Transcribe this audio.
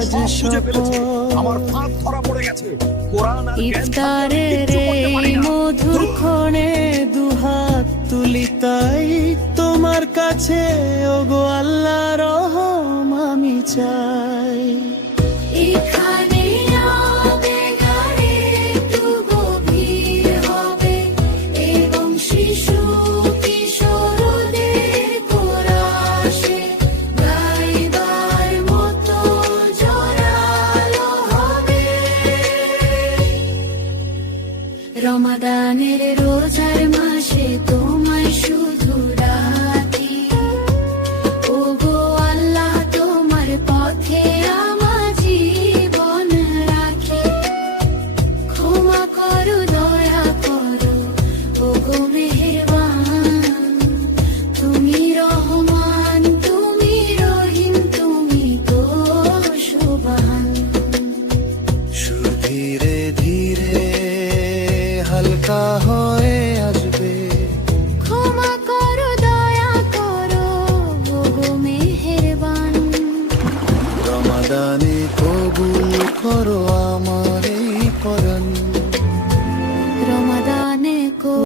আজ আমার ফাঁদ ধরা পড়ে গেছে। কোরআন আর জ্ঞান ইফতারের এই মধুর ক্ষণে দুহাত তুলি তাই তোমার কাছে, ওগো আল্লাহ রহম আমি চাই। এখানে আবেগারে একটু গভীর হবে এবং শিশু কিশোরদের কোরাসে গাইবার মতো জোরালো হবে। রমাদানের রোজার মাসে তোমায় শুধু রাখি, ওগো আল্লাহ তোমার পথে আমার জীবন রাখি। ক্ষমা করো দয়া করো ওগো মেহেরবান, তুমি রহমান তুমি রহিম তুমি তো সুবহান। ধীরে ধীরে হালকা হয়ে আসবে, ক্ষমা করো দয়া করো ওগো মেহেরবান। রমাদানে কবুল করো